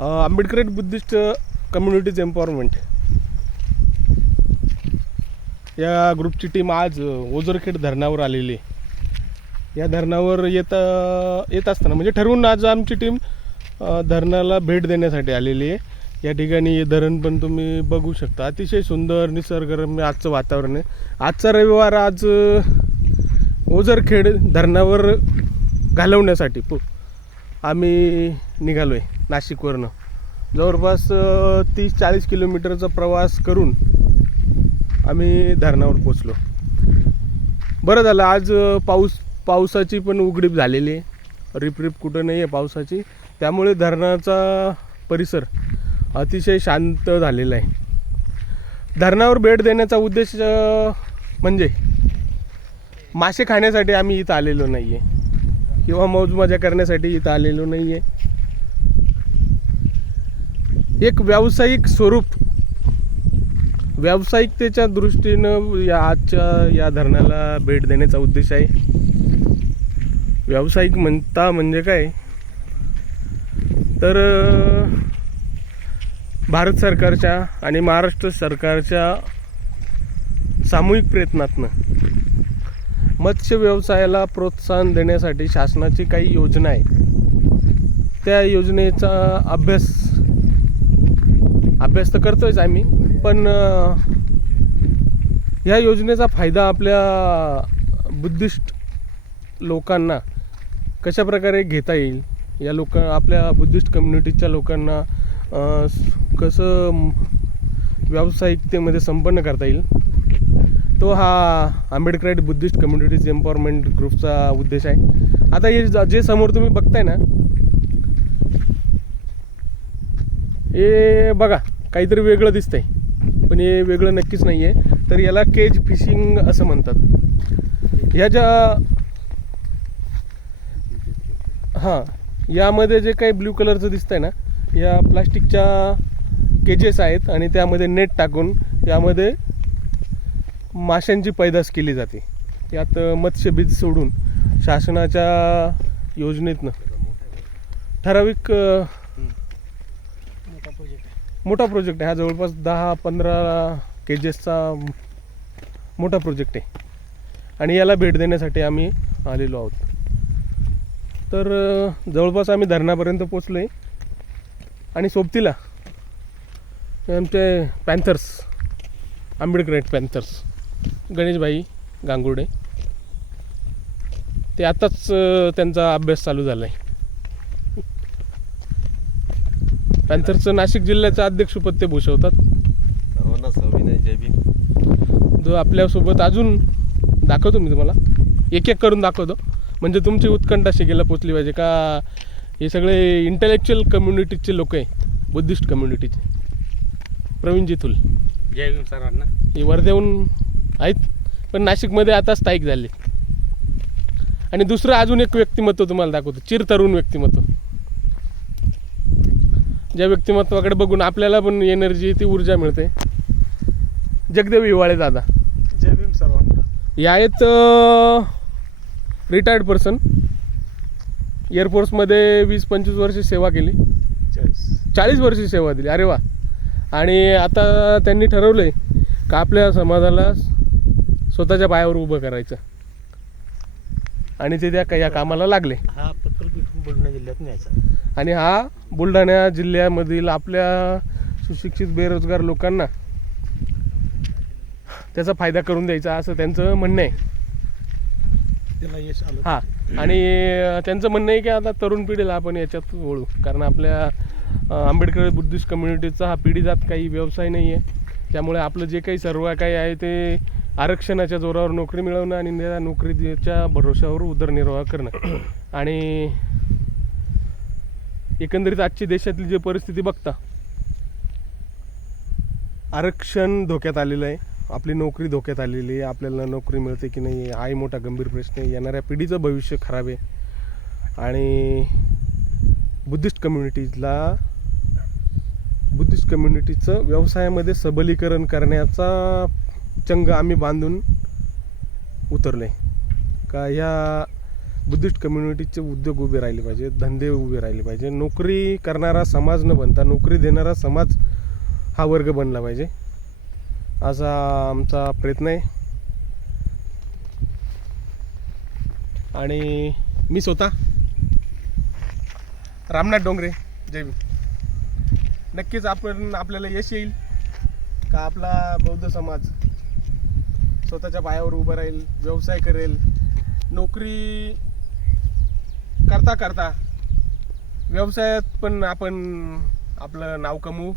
आंबेडकरेट Buddhist communities empowerment. या ग्रुपची team आज ओझरखेड धरणावर आलेली. आहे या धरणावर येत येत असताना म्हणजे ठरवून आज आमची टीम धरणाला भेट देण्यासाठी आलेली आहे. या ठिकाणी धरण पण तुम्ही बघू शकता. अतिशय सुंदर निसर्गरम्य आजचं वातावरण आहे. आजचा रविवार आज ओझरखेड धरणावर घालवण्यासाठी पु आम्ही निघालो आहे नाशिकवरनं. जवळपास तीस चाळीस किलोमीटरचा प्रवास करून आम्ही धरणावर पोचलो बरं झालं आज पाऊस पावसाची पण उघडीप झालेली आहे. रिप रिप कुठं नाही आहे पावसाची. त्यामुळे धरणाचा परिसर अतिशय शांत झालेला आहे. धरणावर भेट देण्याचा उद्देश म्हणजे मासे खाण्यासाठी आम्ही इथं आलेलो नाही आहे किंवा मौजमजा करण्यासाठी इथं आलेलो नाही आहे एक व्यावसायिक स्वरूप. व्यावसायिकतेच्या दृष्टीनं या आजच्या या धरणाला भेट देण्याचा उद्देश आहे. व्यावसायिक म्हणता म्हणजे काय? तर भारत सरकारच्या आणि महाराष्ट्र सरकारच्या सामूहिक प्रयत्नातनं मत्स्य व्यवसायाला प्रोत्साहन देण्यासाठी शासनाची काही योजना आहे. त्या योजनेचा अभ्यास अभ्यास तर करतोयच आम्ही पण ह्या योजनेचा फायदा आपल्या बुद्धिस्ट लोकांना कशा प्रकारे घेता येईल? या लोक आपल्या बुद्धिस्ट कम्युनिटीच्या लोकांना कसं व्यावसायिकतेमध्ये संपन्न करता येईल? तो हा आंबेडकराईट बुद्धिस्ट कम्युनिटीज एम्पॉवरमेंट ग्रुपचा उद्देश आहे. आता हे जे समोर तुम्ही बघताय ना हे बघा. काहीतरी वेगळं दिसतंय. पण हे वेगळं नक्कीच नाही आहे तर याला केज फिशिंग असं म्हणतात. ह्या ज्या हां. यामध्ये जे काही ब्ल्यू कलरचं दिसतंय ना या प्लास्टिकच्या केजेस आहेत आणि त्यामध्ये नेट टाकून यामध्ये माशांची पैदास केली जाते. यात मत्स्यबीज सोडून शासनाच्या योजनेतनं. ठराविक मोठा प्रोजेक्ट आहे. हा जवळपास दहा पंधरा के जी एसचा मोठा प्रोजेक्ट आहे. आणि याला भेट देण्यासाठी आम्ही आलेलो आहोत. तर जवळपास आम्ही धरणापर्यंत पोचलो आहे आणि सोबतीला आमचे पॅन्थर्स आंबेडकरेट पॅन्थर्स गणेशभाई गांगुर्डे ते आत्ताच त्यांचा अभ्यास चालू झाला आहे पॅन्थरचं नाशिक जिल्ह्याचं अध्यक्षपद ते भूषवतात. सर्वांना सविनय जय भीम. जो आपल्यासोबत अजून दाखवतो मी तुम्हाला. एक एक करून दाखवतो. म्हणजे तुमची उत्कंठा शिकेला पोचली पाहिजे का? हे सगळे इंटेलेक्च्युअल कम्युनिटीचे लोक आहे. बुद्धिस्ट कम्युनिटीचे प्रवीण जिथुल. जय भीम सर्वांना. हे वर्ध्याहून आहेत. पण नाशिकमध्ये आता स्थायिक झाले. आणि दुसरं अजून एक व्यक्तिमत्व तुम्हाला दाखवतो. चिर तरुण व्यक्तिमत्व. ज्या व्यक्तिमत्वाकडे बघून आपल्याला पण एनर्जी ती ऊर्जा मिळते. जगदेव हिवाळे दादा. जय भीम सर्वांना. हे आहेत रिटायर्ड पर्सन एअरफोर्समध्ये वीस पंचवीस वर्ष सेवा केली. चाळीस. चाळीस वर्ष सेवा दिली. अरे वा. आणि आता त्यांनी ठरवलं आहे का आपल्या समाजाला स्वतःच्या पायावर उभं करायचं. आणि ते त्या या कामाला लागले. हा प्रकल्प जिल्ह्यात न्यायचा. आणि हा बुलढाणा जिल्ह्यामधील आपल्या सुशिक्षित बेरोजगार लोकांना त्याचा फायदा करून द्यायचा असं त्यांचं म्हणणं आहे. त्याला यश आलं. हां आणि त्यांचं म्हणणं आहे की आता तरुण पिढीला आपण याच्यात वळू. कारण आपल्या आंबेडकर बुद्धिस्ट कम्युनिटीचा हा पिढीजात काही व्यवसाय नाही आहे. त्यामुळे आपलं जे काही सर्व काही आहे ते आरक्षणाच्या जोरावर नोकरी मिळवणं आणि नोकरीच्या भरोशावर उदरनिर्वाह करणं. आणि एकंदरीत आजची देशातली जी परिस्थिती बघता आरक्षण धोक्यात आलेलं आहे. आपली नोकरी धोक्यात आलेली आहे. आपल्याला नोकरी मिळते की नाही हाही मोठा गंभीर प्रश्न आहे. येणाऱ्या पिढीचं भविष्य खराब आहे. आणि बुद्धिस्ट कम्युनिटीजला बुद्धिस्ट कम्युनिटीचं व्यवसायामध्ये सबलीकरण करण्याचा चंग आम्ही बांधून उतरलो आहे का ह्या बुद्धिस्ट कम्युनिटीचे उद्योग उभे राहिले पाहिजे धंदे उभे राहिले पाहिजे. नोकरी करणारा समाज न बनता नोकरी देणारा समाज हा वर्ग बनला पाहिजे. असा आमचा प्रयत्न आहे. आणि मी स्वतः रामनाथ डोंगरे. जय नक्कीच आपण आपल्याला यश येईल का आपला बौद्ध समाज स्वतःच्या पायावर उभा राहील व्यवसाय करेल नोकरी करता करता. व्यवसायात पण आपण आपलं नाव कमवू.